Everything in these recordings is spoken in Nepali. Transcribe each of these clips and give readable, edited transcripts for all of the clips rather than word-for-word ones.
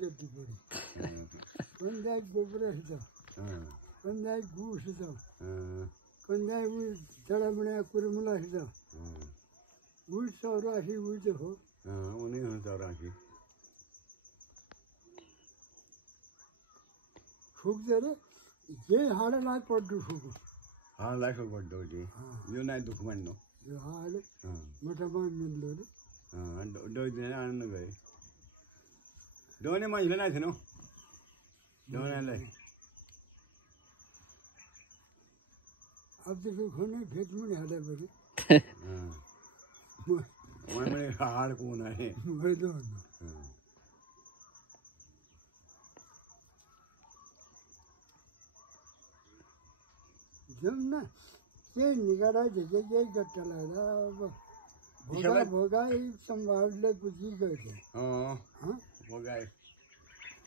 करती पड़ी कंदाई गोबर है कंदाई गूस है कंदाई वो जड़ा बना कुरमुला है गूस चौरासी वो जो हो उन्हीं हो चौरासी फूक दे रे ये हाड़ लाख पड़ दो फूक हाँ लाख पड़ दो जी यो नहीं दुख मनो जो हाड़ मोटा बांध मिल लो रे हाँ दो दिन आनंद गए दोने मंजिल ना थे नो दोने ले अब तो खोने खेत में नहीं हाड़े बड़े मैं हाड़ कौन है वही तो जब ना ये निकाला जैसे ये गट्टा लगा भोगा भोगा ही संभाल ले कुछ ही गए थे हाँ हाँ भोगा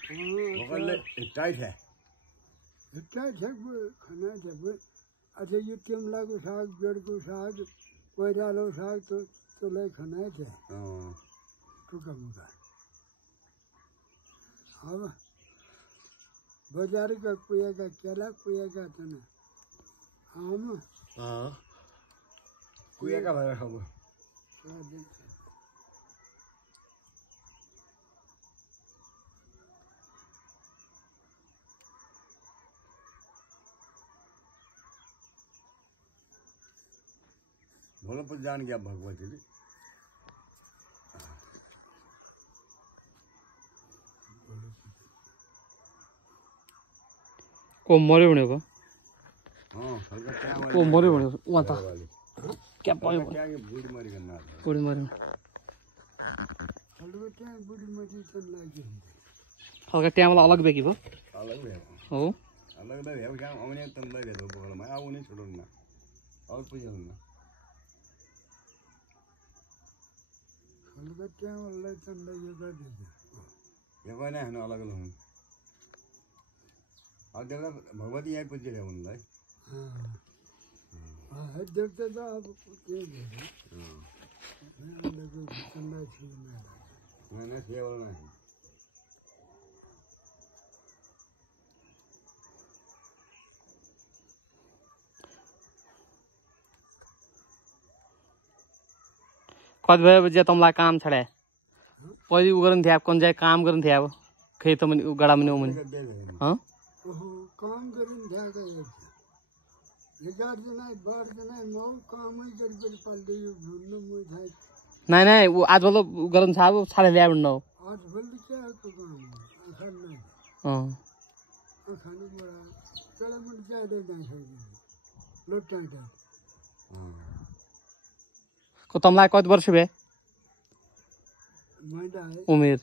भोगा ले टाइट है खाना जब अच्छा ये तिमला को साग बेड़ को साग कोई डालो साग तो ले खाना थे टूका मुका अब बाजार का कुया का केला कुया का तना आम हाँ कुया का भरा खाओ भोला पर जान गया भगवती जी को मरे भनेको हाँ हल्का क्या को मरे भनेको वहाँ त क्या पायो क्या ये बूढ़ी मरी करना बुढी मर्यो हलवा क्या बुढ़ी मरी तो लगी हल्का त्यहाँबाट अलग बेकी भयो अलग है हो अलग है क्या आउने तुम ले दो बोला मैं आउने छोड़ो ना और पूछो ना हलवा क्या वाला तो लगी कर दे ये कोई नहीं है ना अलग अलग और जब भगवती यहीं पूछ रहे उनलाई हाँ हाँ जब तक आप क्या दे मैं लगे चलना चाहिए मैंने सेवा नहीं कति भयो जे तँलाई काम छडे पहिले उ गर्नु थियो कोन जाय काम गर्नु थियो अब खेत पनि गडा पनि उमनि हँ काम करन जाएगा हजार जना 12 जना 9 काम ही कर पल दे भूलने मुझे नाही नाही उ आज बोल गर्नु छ अब साढे 11 न आज बोल क्या तो काम अखन नहीं खाने बड़ा चला मन क्या दे नहीं लोटा था को तँलाई कति वर्ष भए मैदा है उमेर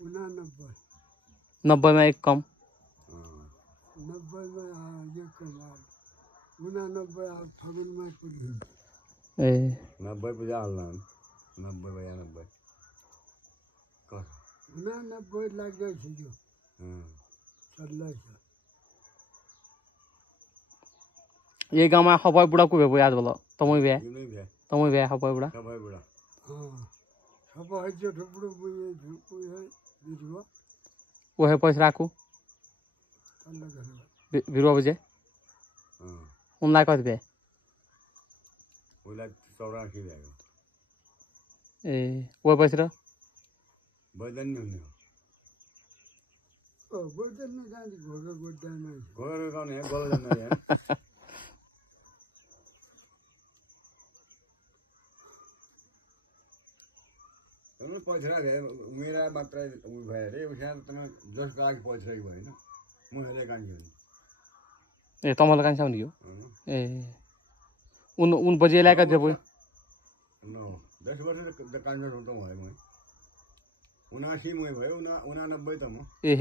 89 90 मा एक कम 90 में ये कम 89 फागुन में कुछ ए 90 पे हालना 90 भैया 90 कर 89 लग गए थे जो चल रहा है ये गाउँमा खपाई बुढा को भयो आज बोल तमै भए ये नहीं भैया तमै भए खपाई बुढा क्या भाई बड़ा हाँ सब है जो ठुकड़ो कोई है बिरवा ओहे पैसा राखु अल्लाह करे बिरुवा बजे उनलाई कति भए बोला 84 भएगा ए ओहे पैसा र बदन नहीं होने ओ गोदन में गांधी घोड़ा गोदा नहीं गोर कौन है गोर जानना है तुम्हें पूछ रहा है मेरा मात्रा भाई रे उसे तुम्हें जस का आगे पूछ रही भाई ना मुझे कान के ए तमल कान साउनी हो ए उन बजे लायक जब नो 10 वर्ष कान में होता हूं मैं 79 में भयो 89 त म ए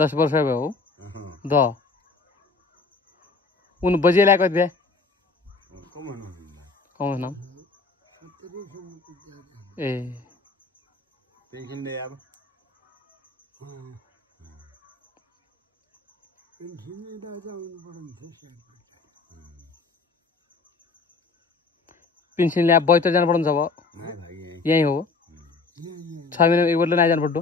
10 वर्ष भयो हो हां द उन बजे लायक भए कौन नाम ए पेंशन दे अब हाँ पेंशन में दादा उन बड़न थे शायद पेन्सन ल्या बैत जानु पर्छ अब नहीं भाई यही हो ये 6 महिना एक वर्ष नै जानु पर्छ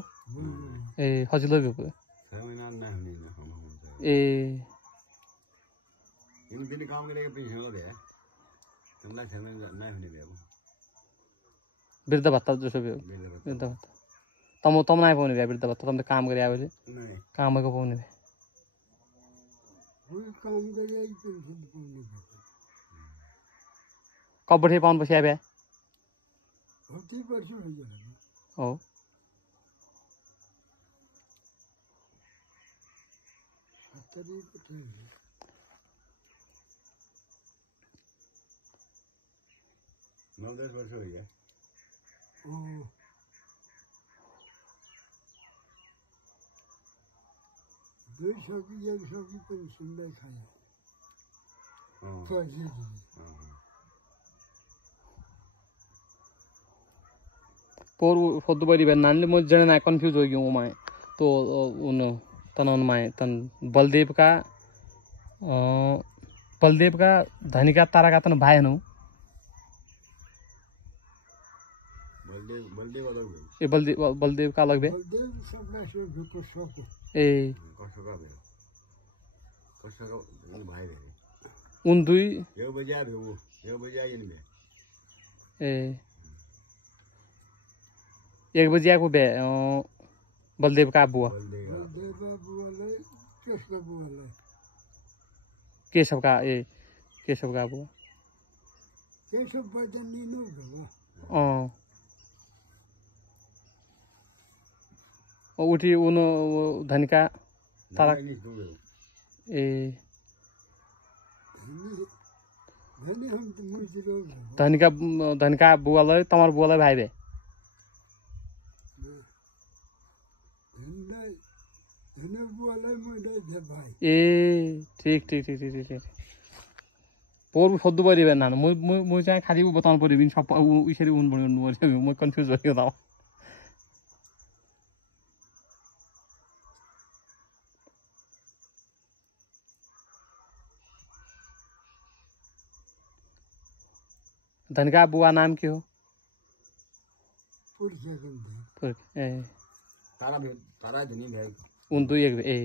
ए हजुर भयो 6 महिना नहीं हुने ना हम ए इन दिन काम करेगा पेंशन हो गया तुमला 6 महिना नहीं हुने भ्या वृद्ध भत्ता जसो भयो वृद्ध भत्ता तम नै पाउने भ्या वृद्ध भत्ता तमले काम गरे आबेले नहीं कामको पाउने भ्या कोही काम गरे पेन्सन पाउने कबठे पाउनु पछि आबे हो 30 वर्ष भयो हो 70 9-10 वर्ष हो गया ओ 200 की 100 की पेंशन ले खाया जी पोर फोटो बड़ी बे नानले म जने ना कंफ्यूज हो गयो मैं तो उन तनन में तन बलदेव का धनिका तारा का तन भाई हनु बलदेव अलग हो ए बलदेव का अलग बे बलदेव सबला से को सब ए कसका भाइ रहे उन दुई यो बजा भे वो यो बजा इन बे ए 1 बजे को बे बलदेव का बुआ बलदेव बुआले केशव बुआले केशव का बुआ केशव बजन नि नो गवा उठी उन धनिका तारा ए भने हम त मुजरो धनिका बुवालाई तमर बुवालाई भाइ बे धने बुआले मैले दे भाइ ए ठीक पोर फोद्दु परि बे नान म चाहिँ खाली उ बताउनु पर्यो बिन सब उसरी उन भन्नु पर्यो म कन्फ्युज भयो त धनका बुआ नाम के हो पुरखे ए तारा धनी भे उन दुई एक ए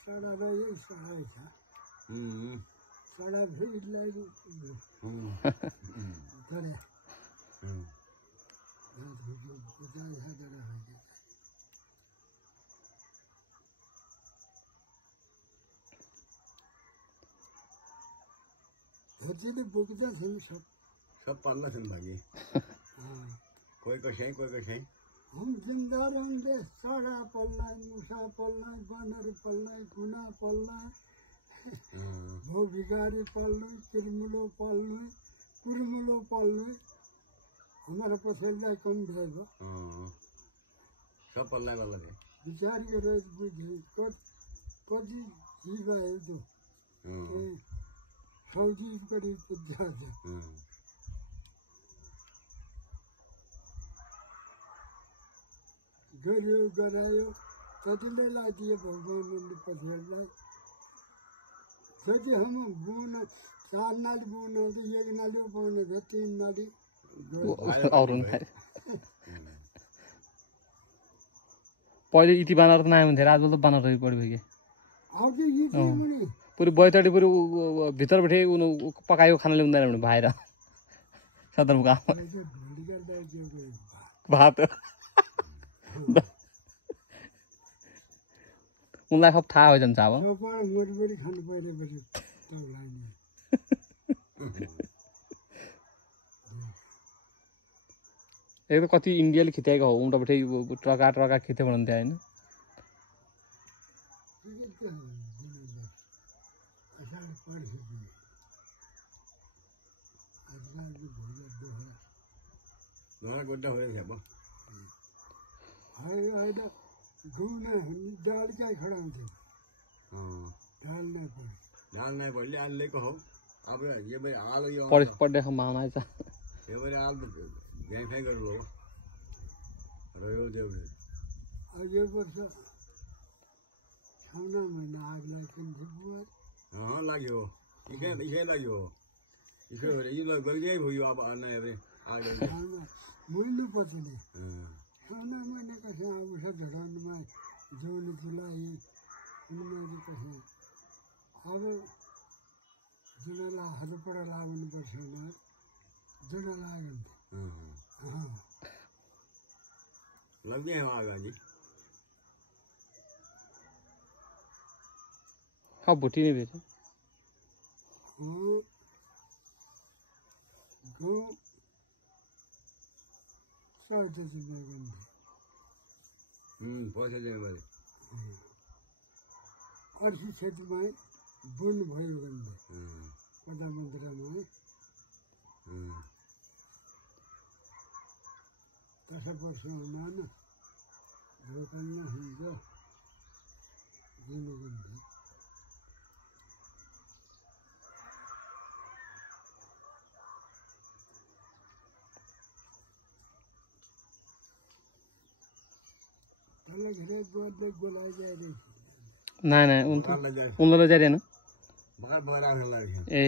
साडा ये सहाय था साडा भेट लागि करे हजिले बोक्दा छन् सब पल्ला छन् भागी कोही कसै हम जिंदा रहंगे साड़ा पल्ला मुसा पल्ला बानर पल्ला गुना पल्ला भो भिखारी पल्ला किरमुलो पल्ला कुरमुलो पल्ला हमारा पछिल्ला कम भयो सब पल्ला वाला थे विचार गरेर बुझे कति जीव है तो सौजी करी जान्छ गऱ्यो गरायो कतिले लागियो भगवानले पछिल्ला जति हम बुन 4 नाली बुनाउँदै 1 नाली पाउने भयो 3 नाली पहिले इति बानर त नाइ हुन्थ्यो राजबल त बानर रहि पढ्यो कि आउँदै इति पनि पुरै बैतडी पुरै भित्र बैठे उन पकायो खाना ल्याउँदैन भने बाहिर सदरमुकाम भात उनलाई सब थाहा भइजान्छ अब एक त कति इन्डियाले खिचाएको हो उन्टा बैठे ट्रका खिच्यो भन्थ्यो होइन गोड्डा हो रहा था दाल क्या खड़ा होते दाल नहीं पड़े आल लेको हो अब ये भाई आल यो पढ़े हम माना है ये भाई आल गैं फे कर लो रयो देव आगे वर्ष छाना में आग लेकिन बुआ हां लाग्यो इके लाग्यो इसे हो ये लोग गई हो यो अब आना है बोल्नु पर्ने खाना मैंने कहीं उसे जगह में जो निकलाई उनमें कहीं अब जनाला हद पर लागू पर्ने जनाला लग गए आगा जी हाँ बुटी नहीं बेचे गो साढ़े में पैसे देने वाले अर्सी क्षेत्रमा बोल्नु भयो भने प्रधानमन्त्रीमा 10 वर्षमा न भोकन्न हुन्छ दिनु भन्दै नहीं नहीं उन लोग जा रहे हैं ना बकार बकार लगे ए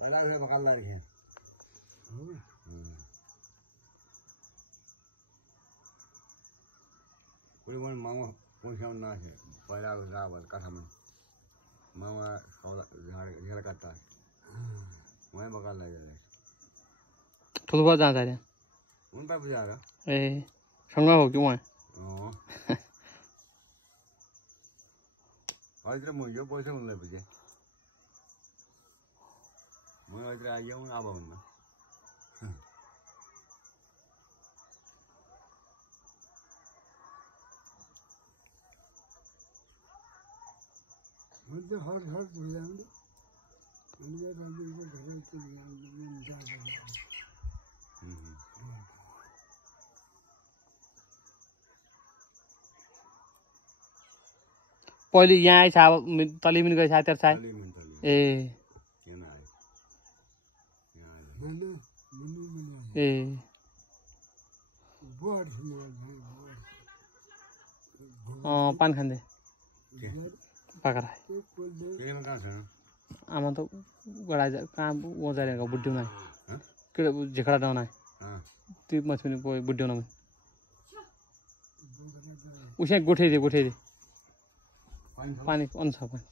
बकार लगे कोई वन मामा पहुंचा ना है पहला रावल कथा में मामा घर करता है मैं बकार लगे थोड़ा बहुत जा रहे हैं उन पर भी जा रहा ए संगा हो क्यों है आज मुझे पैसे मिल रहे मैं आज आ गया हूँ अब ना मुझे हर बुझाएंगे मुझे राजी को घर चले पहले यहाँ आए छ तलिमिन गए छ तेर छ ए ए पान खाँदै पाकर आमा त गडा कहाँ वो जा रहेगा बुड्ढीमा के झिखडा डाउना त्यो मछुने बुड्ढीमा उसे गोठे दे पानी कौन सा पानी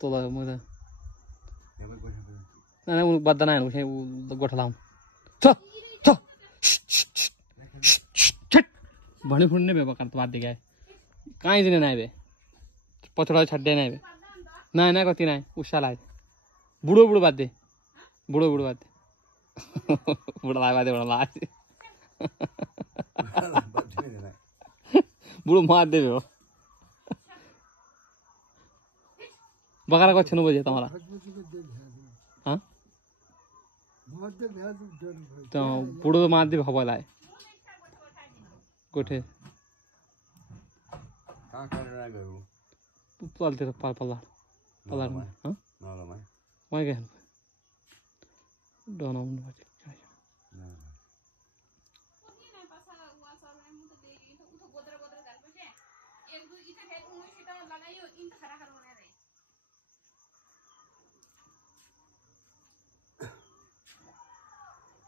तो लगा मुझे ना वो बदना है उसे वो गोठा लाऊं तो भणी फुण्ने बे बकार तो बात दिखाए कहाँ इतने नहीं बे पछड़ा छड्डे नहीं बे ना ना कति नहीं उषा लाए बुढ़ो बात दे बुढ़ो बात दे बुढ़ा बात दे बुढ़ो मार दे वो बकरा को छुनो बजे तुम्हारा हाँ तो बुढ़ो मार दे खबर लाए गोठे पलते पल्ला पल्ला हाँ वहीं गए दोनों मुंडे बचे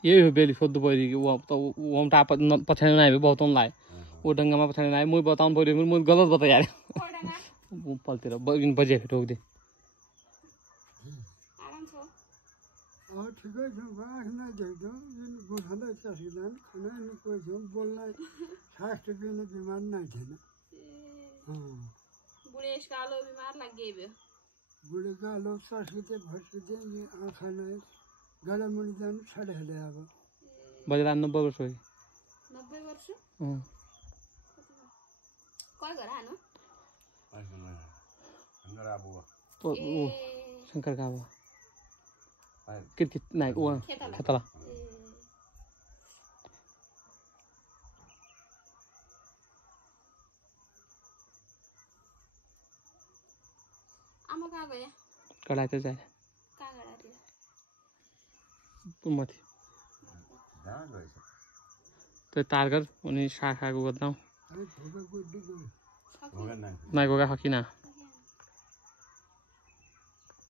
ये हो बेली सोध्नु पऱ्यो वो तो वो टाप पछाडि नआए बताउनु लाए वो ढङ्गमा पछाडि नआए म बताउनु पऱ्यो म गलत बताए पल्तिर बजे ठोक दे ठिकै छ बाख्ना देख्छौँ गोठालाई चसिँदैन खाना कोही छौँ बोल्न स्वास्थ्य पनि बिमार नै थिएन बुढे कालो सस्किते भस्किते आँखा नै गला मुनि जानु छाडे अब बजेला 90 वर्ष हो 90 वर्ष कय घर हानु शंकर का वो कित नहीं वो खेतला आमा कहाँ गए कड़ाई तो जाए कहाँ गड़ा रे तुम मत तो तार कर उन्हीं शाखा को बताऊं अरे भोगा को डिग होगा ना ना को का हकी ना